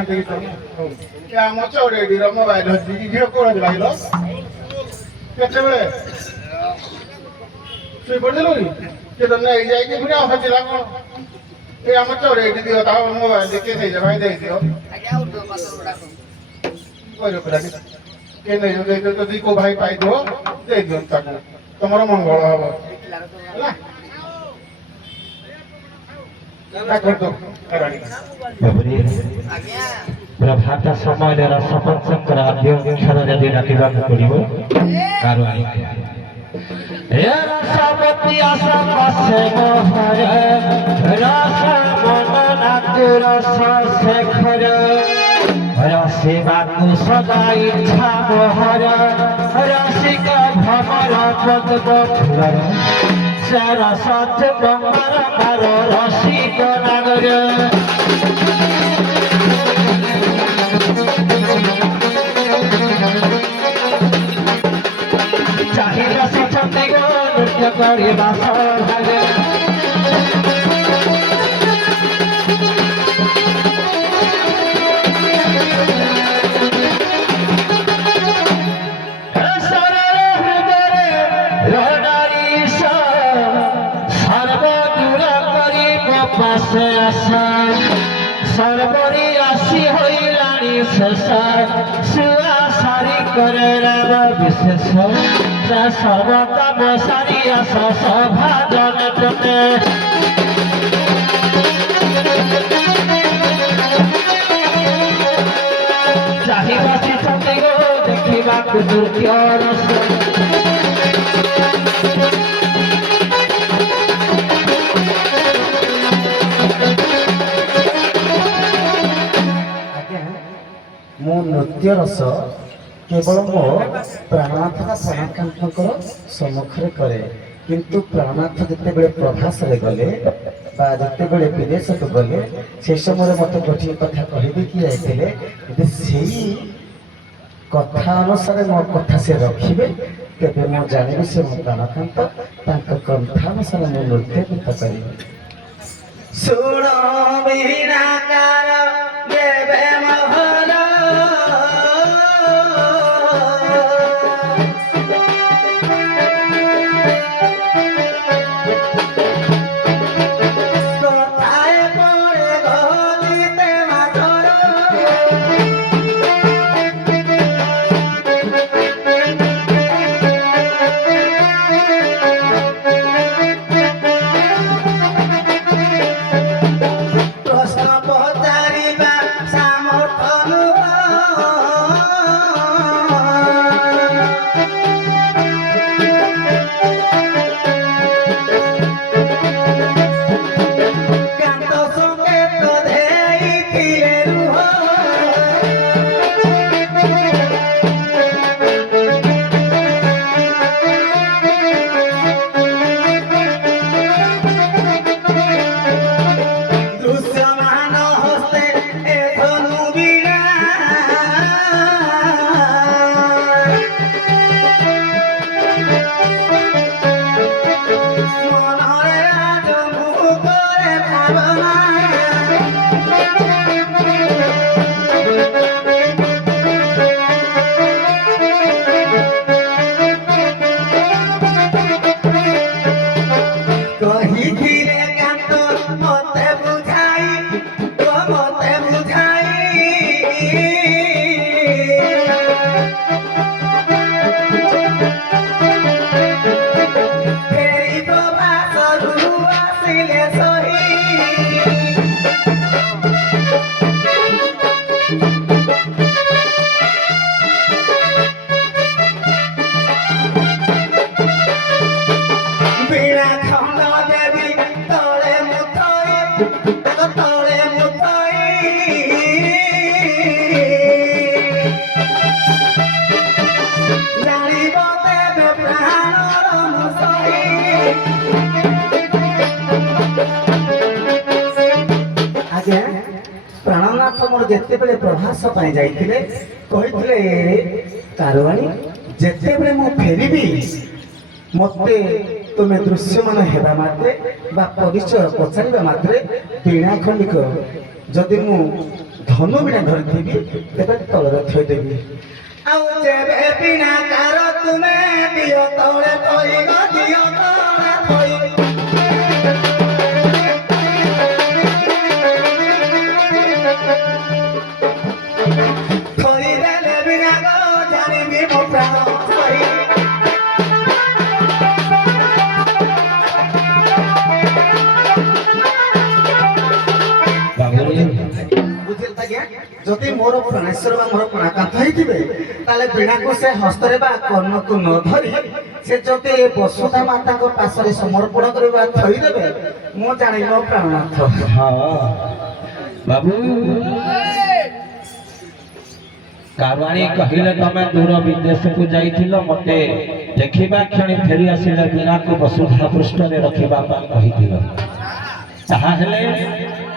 ନାହାନ୍ତି କି ତମେ ଆମ ଚଢ଼େଇଟିର ମୋବାଇଲ ଅଛି କି ଝିଅ କୋଳ ଲାଗିଲ କେତେବେଳେ ଶୋଇପଡ଼ିଥିଲୁ କି ସେ ତ ନେଇଯାଇକି ପୁଣି ହଜିଲା କ'ଣ ଏ ଆମ ଚଢ଼େଇଟି ଦିଅ ତା ମୋବାଇଲ କିଏ ନେଇଯ ଭାଇ ଦେଇଦିଅ କିଏ ନେଇଯ ଦେଇଦିଅ ଯଦି କୋଉ ଭାଇ ପାଇଥିବ ଦେଇଦିଅନ୍ତୁ ତାକୁ ତମର ମଙ୍ଗଳ ହବ ହେଲା प्रभात समय रसपंचकर अध्यक्षर यदि डाकवाक पड़ो कारुआणी रसपति शेखर रसेवाकु सदा इच्छा मोहर रसिक भमर पद्म फूलर सरसत बंगार मार रसिक नागर चाहिए रसी चंडीगढ़ नृत्य करे भागे सर्वरी आसी होइलानी शेष सुआ सारी करे राम विशेष सर्वकाम सारी आस सभा जन प्रते चाहिए चंडीगढ़ देखा नृत्य रस मो नृत्य रस केवल मो प्राणनाथ प्राणकांत सम्मुखें करे किंतु प्राणनाथ जिते बड़े प्रभास गले जिते बड़े विदेश को गले से समय मत गोटे कथा कहबी कि जाइए से कथा अनुसार मो कथा से रखिए तेरे मो जानी से मो प्राणकांत कथानुसार मो नृत्य गीत करी सुण प्राणनाथ मोर जिते बड़े प्रभास जाइए कारुआणी जिते बड़े मु फेरबी मते तुम्हें दृश्यमान हेबा मात्रे बा परिचय पचारिबा मात्रे वीणा खंडिक जदि मु ଧନୁ ବିନା ଧରିଥିବି ତେବେ ତଳରେ ଥୋଇଦେବି। ଆଉ ଯେବେ ବିନା କାର ତୁମେ ଦିଅ ତଳେ ଥୋଇବ ଦିଅ ତଳେ ଥୋଇ ଥୋଇଦେଲେ ବିନା ଗୋ ଜାଣିବି ମୋ ପ୍ରାଣ ଥୋଇ। ବୁଝିଲେ ଆଜ୍ଞା, ଯଦି ମୋର ପ୍ରାଣେଶ୍ୱର ବା ମୋର ପ୍ରାଣକାନ୍ତ ହେଇଥିବେ ତାହେଲେ ବୀଣାକୁ ସେ ହସ୍ତରେ ବା କର୍ଣ୍ଣକୁ ନ ଧରି ସେ ଯଦି ବସୁଧା ମାତାଙ୍କ ପାଶରେ ସମର୍ପଣ କରିବା ଥୋଇଦେବେ ମୁଁ ଜାଣିବି ମୋ ପ୍ରାଣନାଥ। ହଁ ବାବୁ କାରୁଆଣୀ କହିଲେ ତମେ ଦୂର ବିଦେଶକୁ ଯାଇଥିଲ, ମତେ ଦେଖିବା କ୍ଷଣି ଫେରି ଆସିଲେ ବୀଣାକୁ ବସୁଧା ପୃଷ୍ଠରେ ରଖିବା ପାଇଁ କହିଥିଲ। ତାହେଲେ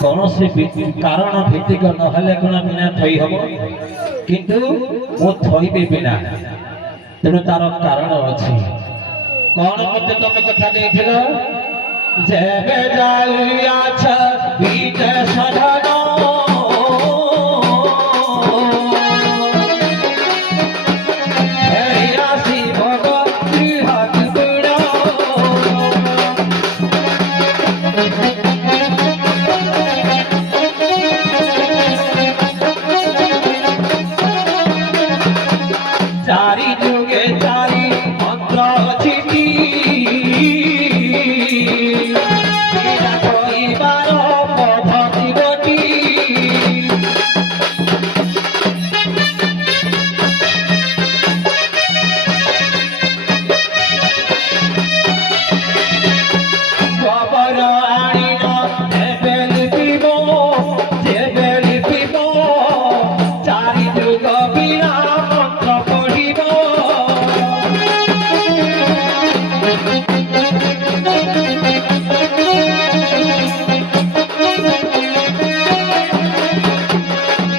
କୌଣସି କାରଣ ଭିତ୍ତିକ ନହେଲେ କଣ ବୀଣା ଥୋଇ ହବ? କିନ୍ତୁ ମୁଁ ଥୋଇବି ବୀଣା, ତେଣୁ ତାର କାରଣ ଅଛି। କଣ ମତେ ତମେ କଥା ଦେଇଥିଲ? ଯେବେ ଯାଇଆଛ ବିଦେଶ ଧନ ଫେରି ଆସିବ ଗୃହ ବୀଣା। চারি যুগে চারি মন্ত্র চিঠি কইবার পদ্ধতি গতি খবর আনিল এবে লিপিব যেবে লিপিব চারি যুগ বীণা মন্ত্র পড়িব।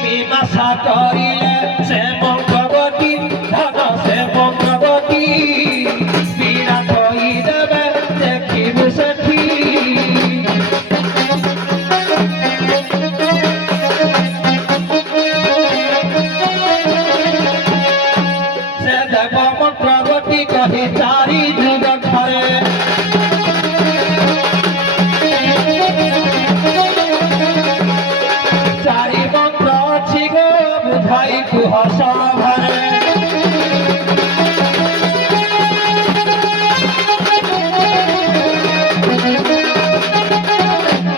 মীমাংসা করিলে সে মন্ত্রবতী ধন সে মন্ত্রবতী বীণা কই দেবে দেখিবু সেঠি। সে দেব মন্ত্রবতী কহি চারি যুগ ঘরে চারি মন্ত্র ଅଛି গো বুঝাই কুহ সভারে।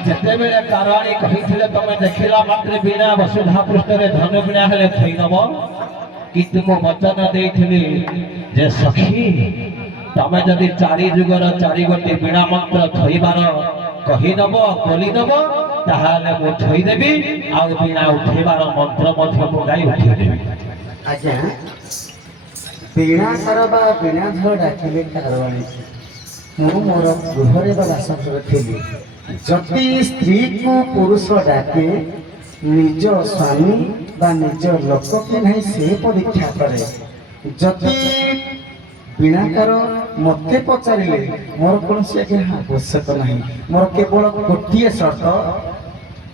ଯେତେବେଳେ କାରୁଆଣୀ କହିଥିଲେ ତମେ ଦେଖିଲା ମାତ୍ରେ ବୀଣା ବସୁଧା ପୃଷ୍ଠରେ ଧନୁ ବୀଣା ହେଲେ ଥୋଇଦେବ, କିନ୍ତୁ ମୁଁ ବଚନ ଦେଇଥିଲି ଯେ ସଖୀ ତମେ ଯଦି ଚାରି ଯୁଗର ଚାରି ଗୋଟି ବୀଣା ମନ୍ତ୍ର ଥୋଇବାର କହିଦେବ ବୋଲିଦେବ ତାହେଲେ ମୁଁ ଥୋଇଦେବି, ଆଉ ବୀଣା ଉଠେଇବାର ମନ୍ତ୍ର ମଧ୍ୟ ମୁଁ ଗାଇ ଉଠେଇଦେବି। ଆଜ୍ଞା, ବୀଣାକାର ବା ବୀଣାଧର ଡାକିଲେ କାରୁଆଣୀକୁ। ମୁଁ ମୋର ଗୃହରେ ବା ବାସ କରୁଥିଲି। ଯଦି ସ୍ତ୍ରୀକୁ ପୁରୁଷ ଡାକେ ନିଜ ସ୍ୱାମୀ ବା ନିଜ ଲୋକ କି ନାହିଁ ସେ ପରୀକ୍ଷା କରେ। ଯଦି ବୀଣାକାର ମତେ ପଚାରିଲେ ମୋର କୌଣସି ଆଜ୍ଞା ଆବଶ୍ୟକ ନାହିଁ। ମୋର କେବଳ ଗୋଟିଏ ସର୍ତ୍ତ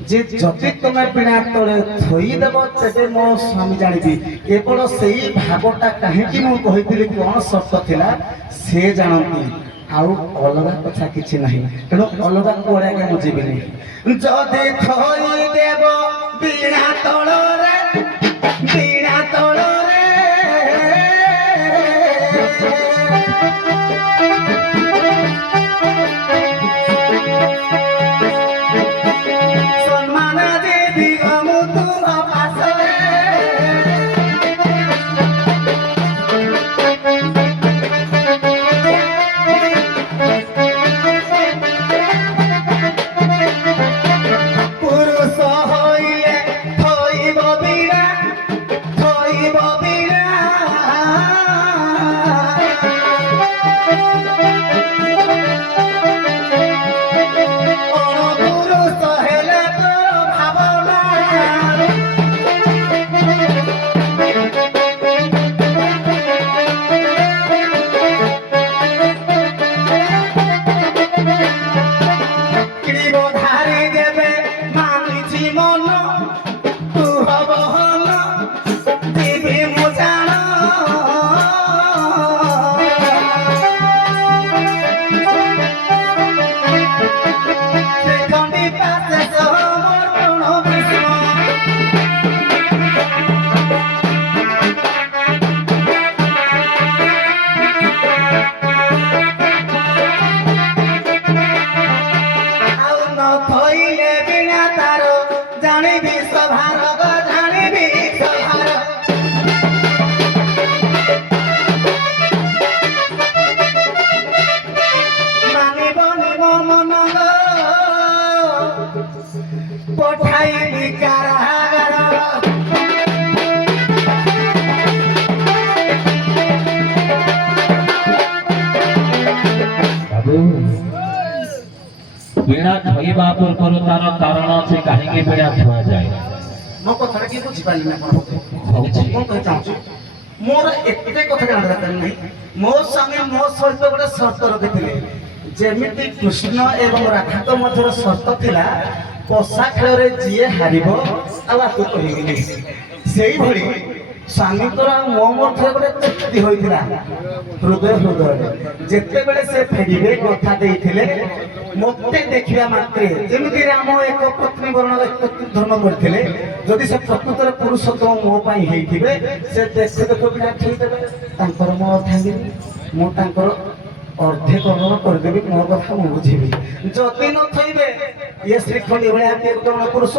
ଯେ ଯଦି ତମେ ବୀଣା ତଳେ ଥୋଇଦେବ ତେବେ ମୋ ସ୍ୱାମୀ ଜାଣିବି। କେବଳ ସେଇ ଭାବଟା କାହିଁକି ମୁଁ କହିଥିଲି କଣ ସର୍ତ୍ତ ଥିଲା ସେ ଜାଣନ୍ତି, ଆଉ ଅଲଗା କଥା କିଛି ନାହିଁ। ତେଣୁ ଅଲଗା କୁଆଡ଼େ ଆଜ୍ଞା ମୁଁ ଯିବିନି। ଯଦି ଥୋଇଦେବ ବୀଣା ତଳରେ ବୀଣା ତଳରେ ସମ୍ମାନ ଦେବି ମୁଁ ତୁମ ପାଶରେ। পুরুষ হইলে হইব ପାଇବି କାରାଗାର ବାବୁ ବୀଣା ଥୋଇବା ପୂର୍ବରୁ ତାର କାରଣ ଅଛି କାହିଁକି ବୀଣା ଥୁଆଯାଏ। ମୋ କଥାଟା କିଏ ବୁଝିପାରିଲି ନା ଆପଣ ହଉଛି। କଣ କହି ଚାହୁଁଛୁ ମୋର ଏତେ କଥା ଜାଣିବା ଦରକାର ନାହିଁ ମୋ ସ୍ୱାମୀ ମୋ ସହିତ ଗୋଟେ ସର୍ତ୍ତ ରଖିଥିଲେ ଯେମିତି କୃଷ୍ଣ ଏବଂ ରାଧାଙ୍କ ମଧ୍ୟରେ ସର୍ତ୍ତ ଥିଲା ପଶା ଖେଳରେ ଯିଏ ହାରିବ ଆଉ ଆକୁ କହିବିନି ସେଇଭଳି ସ୍ୱାମୀଙ୍କର ଆଉ ମୋ ମଧ୍ୟରେ ଗୋଟେ ଚୁକ୍ତି ହୋଇଥିଲା ହୃଦୟରେ ଯେତେବେଳେ ସେ ଫେରିବେ କଥା ଦେଇଥିଲେ ମୋତେ ଦେଖିବା ମାତ୍ରେ ଯେମିତି ରାମ ଏକ ପତ୍ନୀ ବରଣ ଏକ ଧର୍ମ କରିଥିଲେ ଯଦି ସେ ପ୍ରକୃତରେ ପୁରୁଷୋତ୍ତମ ମୋ ପାଇଁ ହେଇଥିବେ ସେ ଦେଖୁ ଦେଖୁ ବିନା ଥୋଇଦେବେ ତାଙ୍କର ମୋ ଅର୍ଦ୍ଧାଙ୍ଗିନୀ ମୁଁ ତାଙ୍କର ଅର୍ଧେ କରଣ କରିଦେବି ମୋ କଥା ମୁଁ ବୁଝିବି ଯଦି ନ ଥୋଇବେ ଇଏ ଶ୍ରୀଖଣ୍ଡୀ ଭଳିଆ ଜଣ ପୁରୁଷ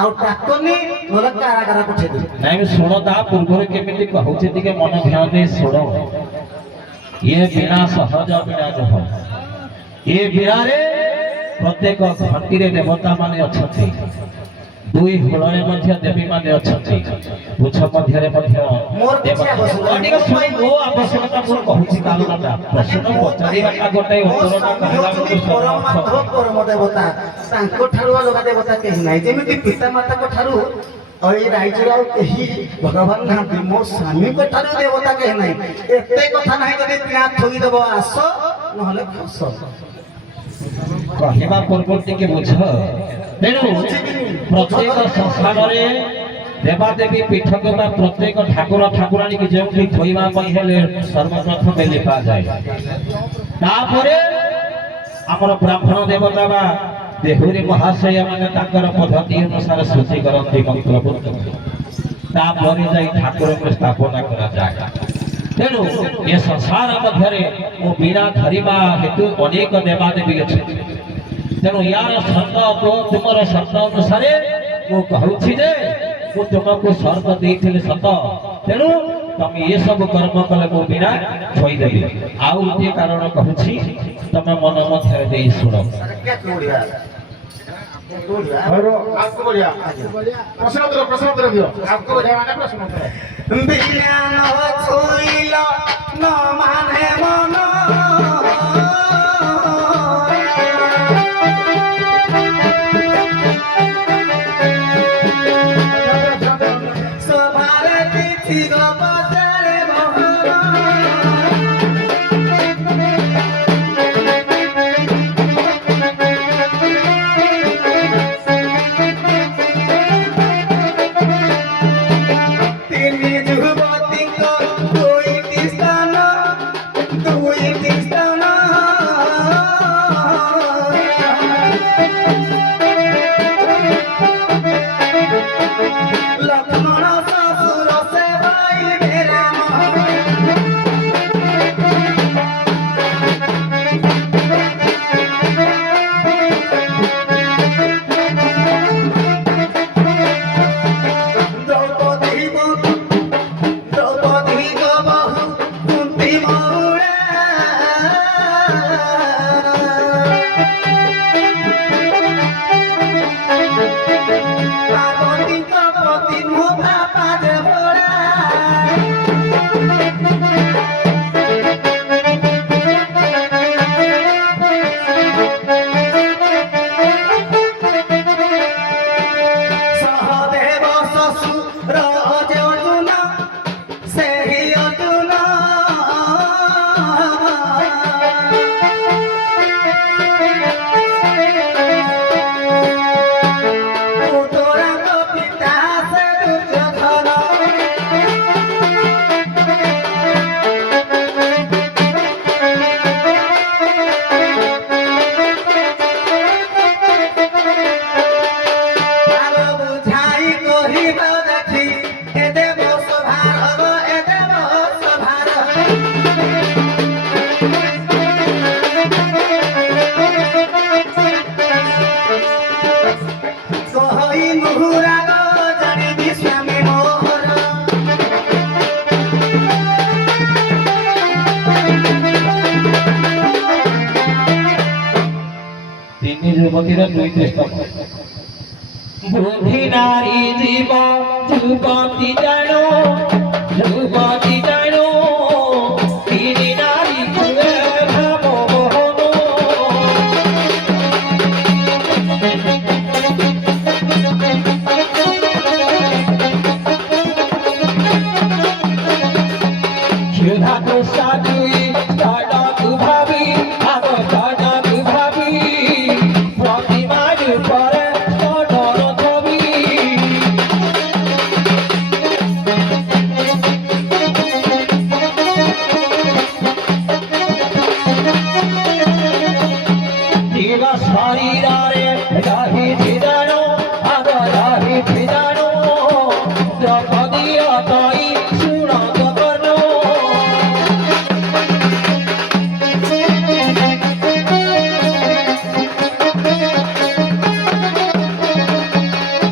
ଆଉ ଡାକନି ନହେଲେ କାରାଗାର ପଠେଇଦେବି। ନାଇଁ ଶୁଣ ତା ପୂର୍ବରୁ କେମିତି କହୁଛି ଟିକେ ମନ ଧ୍ୟାନ ଦେଇ ଶୁଣ। ଇଏ ବୀଣା ସହଜ ବୀଣା ନୁହଁ। ଏ ବୀଣାରେ ପ୍ରତ୍ୟେକ ଘଣ୍ଟିରେ ଦେବତା ମାନେ ଅଛନ୍ତି ଦୁଇ ହୁଳରେ ମଧ୍ୟ ଦେବୀ ମାନେ ଅଛନ୍ତି ପୁଛ ମଧ୍ୟରେ ମଧ୍ୟ ମୋ ଆବଶ୍ୟକତା ମୁଁ କହୁଛି କାରଣଟା ପ୍ରଶ୍ନ ପଚାରିବାଟା ଗୋଟେ ଉତ୍ତରଟା କହିଲା ପରମ ଦେବତା ତାଙ୍କ ଠାରୁ ଅଲଗା ଦେବତା କେହି ନାହିଁ ଯେମିତି ପିତାମାତାଙ୍କ ଠାରୁ ଏଇ ରାଇଜରେ ଆଉ କେହି ଭଗବାନ ନାହାନ୍ତି ମୋ ସ୍ୱାମୀଙ୍କ ଠାରୁ ଦେବତା କେହି ନାହିଁ ଏତେ କଥା ନାହିଁ ଯଦି ପିଲା ଥୋଇଦେବ ଆସ ନହେଲେ ଖସ କହିବା ପୂର୍ବରୁ ଟିକେ ବୁଝ। ତେଣୁ ପ୍ରତ୍ୟେକ ସଂସ୍ଥାନରେ ଦେବାଦେବୀ ପୀଠକୁ ବା ପ୍ରତ୍ୟେକ ଠାକୁର ଠାକୁରାଣୀକୁ ଯେଉଁଠି ଥୋଇବା ପାଇଁ ହେଲେ ସର୍ବପ୍ରଥମେ ଲିପାଯାଏ ତାପରେ ଆମର ବ୍ରାହ୍ମଣ ଦେବତା ବା ଦେହୁରୀ ମହାଶୟ ମାନେ ତାଙ୍କର ପଦ୍ଧତି ଅନୁସାରେ ଶୁଚି କରନ୍ତି ମନ୍ତ୍ରପୁତ ତାପରେ ଯାଇ ଠାକୁରଙ୍କୁ ସ୍ଥାପନା କରାଯାଏ। ତେଣୁ ଏ ସଂସାର ମଧ୍ୟରେ ମୁଁ ବୀଣା ଧରିବା ହେତୁ ଅନେକ ଦେବାଦେବୀ ଅଛନ୍ତି ତେଣୁ ୟାର ସର୍ତ୍ତ ତୁମର ସର୍ତ୍ତ ଅନୁସାରେ ମୁଁ କହୁଛି ଯେ ମୁଁ ତୁମକୁ ସର୍ତ୍ତ ଦେଇଥିଲି ସତ ତେଣୁ ତମେ ଏସବୁ କର୍ମ କଲେ ମୁଁ ବୀଣା ଥୋଇଦେବି। ଆଉ ଗୋଟିଏ କାରଣ କହୁଛି ତମେ ମନ ମଧ୍ୟରେ ଦେଇ ଶୁଣ। आपको बढ़िया प्रश्न उत्तर दियो आपको बढ़िया माने प्रश्न उत्तर बिना न छुइल न माने मन सभारे तिथि गपचारे ତିନି ଯୁବତୀର ଦୁଇଟି ସ୍ତମ୍ଭ बुद्धि नारी जीव যুবতী জানো যুবতী জানো তিনি নারী কুয়ে ভাব বহনো ক্ষুধা তো সাধুই তারা তু ভাবি আগ তারা তু ভাবি প্রতিমার পরে সদর ছবি জীব শরীরে রাহি ছিদানো আগ রাহি ছিদানো দ্রৌপদীয় তৈ শুনক কর্ণ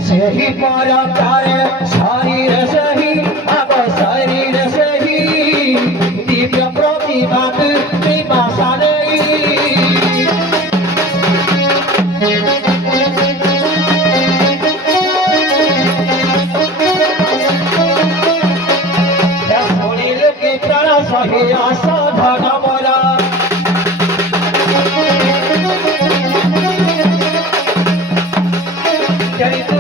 ସେହି ପରକାରେ ଶରୀର ସେହି ଆଗ ଶରୀର ସେହି ଦିବ୍ୟ ପ୍ରତିଭାକୁ ନିବାସ ନେଇ ଶୁଣିଲୁ କି ପ୍ରାଣ ସହି ଆସ ଧନ ମରା Jadi